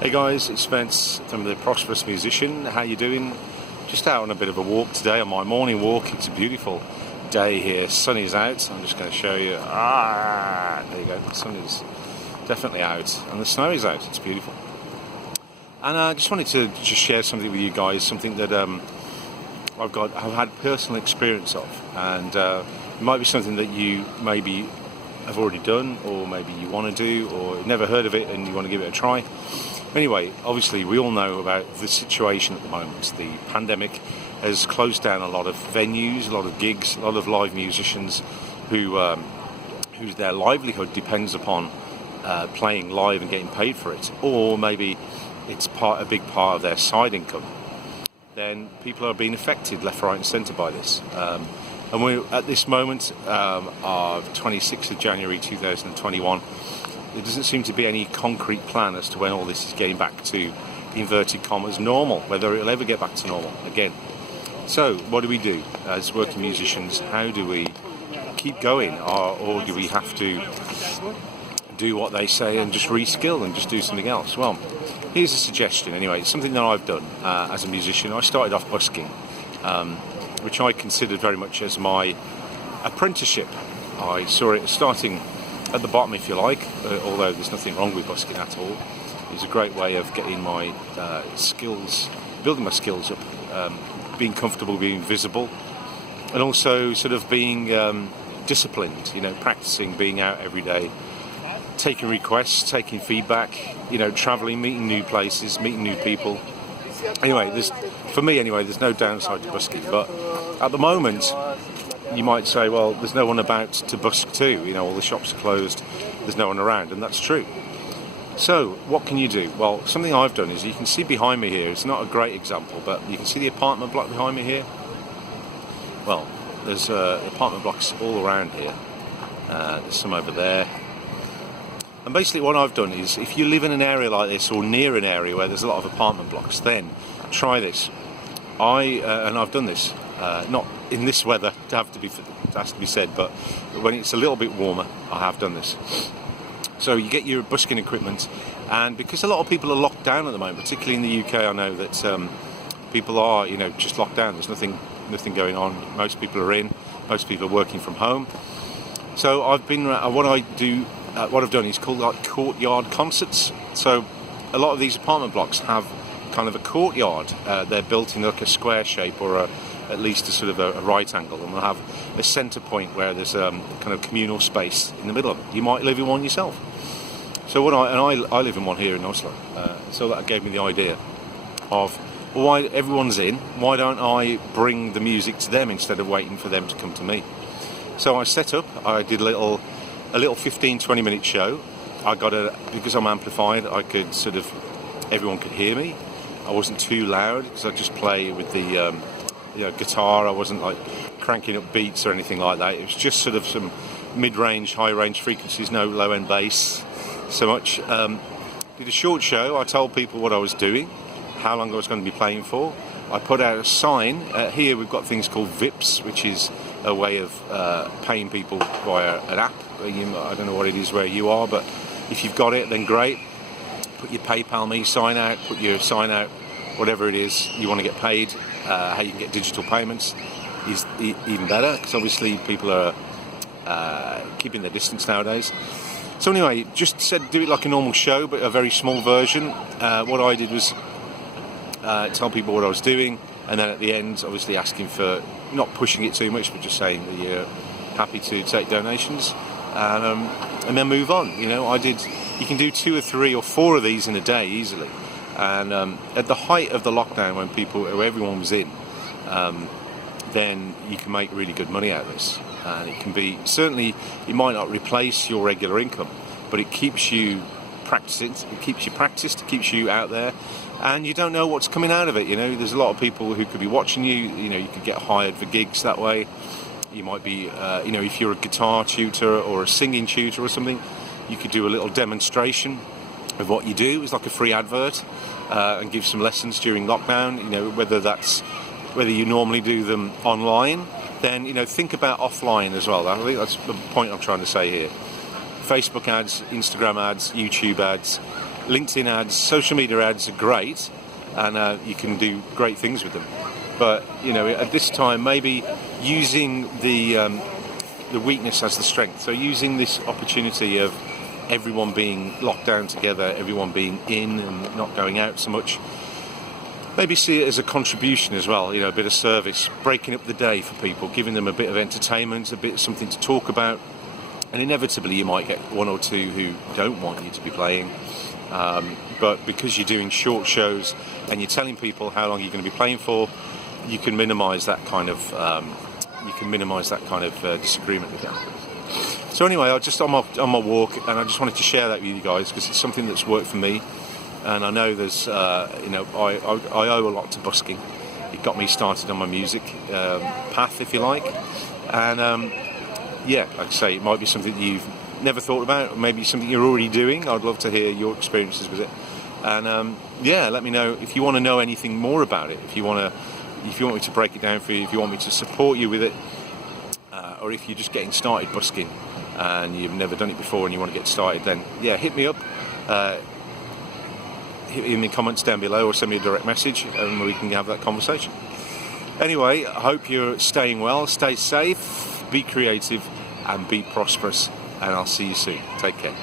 Hey guys, it's Spence from the Prosperous Musician. How you doing? Just out on a bit of a walk today, on my morning walk. It's a beautiful day here. Sun is out. I'm just going to show you. There you go. The sun is definitely out, and the snow is out. It's beautiful. And I just wanted to just share something with you guys, something that I've had personal experience of, and it might be something that you maybe have already done, or maybe you want to do, or never heard of it and you want to give it a try. Anyway, obviously we all know about the situation at the moment. The pandemic has closed down a lot of venues, a lot of gigs, a lot of live musicians whose their livelihood depends upon playing live and getting paid for it, or maybe it's a big part of their side income. Then people are being affected left, right and centre by this. And we're at this moment of 26th of January 2021. There doesn't seem to be any concrete plan as to when all this is getting back to, inverted commas, normal, whether it'll ever get back to normal again. So what do we do as working musicians? How do we keep going, or do we have to do what they say and just reskill and just do something else? Well, here's a suggestion anyway. It's something that I've done as a musician. I started off busking, which I considered very much as my apprenticeship. I saw it starting at the bottom, if you like, although there's nothing wrong with busking at all. It's a great way of getting my skills, building my skills up, being comfortable, being visible, and also sort of being disciplined, practicing, being out every day, taking requests, taking feedback, travelling, meeting new places, meeting new people. Anyway, for me anyway, there's no downside to busking, but at the moment, you might say, well, there's no one about to busk to, all the shops are closed, there's no one around, and that's true. So, what can you do? Well, something I've done is, you can see behind me here, it's not a great example, but you can see the apartment block behind me here. Well, there's apartment blocks all around here. There's some over there. And basically what I've done is, if you live in an area like this, or near an area where there's a lot of apartment blocks, then try this. And I've done this, not in this weather, it has to be said, but when it's a little bit warmer, I have done this. So you get your busking equipment, and because a lot of people are locked down at the moment, particularly in the UK, I know that people are, just locked down. There's nothing going on. Most people are in. Most people are working from home. So I've been. What I've done is called like CourtYard concerts. So a lot of these apartment blocks have kind of a courtyard. They're built in like a square shape, or at least a sort of a right angle, and we'll have a centre point where there's kind of communal space in the middle of it. You might live in one yourself. So I live in one here in Oslo. So that gave me the idea of, why everyone's in, why don't I bring the music to them instead of waiting for them to come to me? So I set up. I did a little 15-20 minute show. Because I'm amplified, I could everyone could hear me. I wasn't too loud because I just play with the guitar. I wasn't like cranking up beats or anything like that. It was just sort of some mid-range, high-range frequencies, no low-end bass so much. Did a short show. I told people what I was doing, how long I was going to be playing for. I put out a sign. Here we've got things called VIPs, which is a way of paying people via an app. I don't know what it is where you are, but if you've got it, then great. Put your PayPal me sign out, put your sign out, whatever it is you want to get paid. How you can get digital payments is even better, because obviously people are keeping their distance nowadays. So anyway, just said do it like a normal show, but a very small version. What I did was tell people what I was doing, and then at the end, obviously asking for, not pushing it too much, but just saying that you're happy to take donations, and then move on. You can do 2 or 3 or 4 of these in a day easily. And at the height of the lockdown, when everyone was in, then you can make really good money out of this. And it can be, certainly, it might not replace your regular income, but it keeps you practicing, it keeps you practiced, it keeps you out there, and you don't know what's coming out of it. There's a lot of people who could be watching you. You could get hired for gigs that way. You might be, if you're a guitar tutor or a singing tutor or something, you could do a little demonstration of what you do. It's like a free advert, and give some lessons during lockdown. Whether you normally do them online, then think about offline as well. I think that's the point I'm trying to say here. Facebook ads, Instagram ads, YouTube ads, LinkedIn ads, social media ads are great, and you can do great things with them. But at this time, maybe using the weakness as the strength. So using this opportunity of everyone being locked down together, everyone being in and not going out so much. Maybe see it as a contribution as well, a bit of service, breaking up the day for people, giving them a bit of entertainment, a bit something to talk about. And inevitably you might get one or two who don't want you to be playing. But because you're doing short shows and you're telling people how long you're going to be playing for, you can minimise that kind of disagreement with them. So anyway, I just on my walk, and I just wanted to share that with you guys because it's something that's worked for me, and I know there's I owe a lot to busking. It got me started on my music path, if you like, and like I say, it might be something that you've never thought about, or maybe something you're already doing. I'd love to hear your experiences with it, and let me know if you want to know anything more about it. If you want me to break it down for you, if you want me to support you with it, or if you're just getting started busking and you've never done it before and you want to get started, then hit me up. Hit me in the comments down below or send me a direct message and we can have that conversation. Anyway, I hope you're staying well, stay safe, be creative and be prosperous, and I'll see you soon. Take care.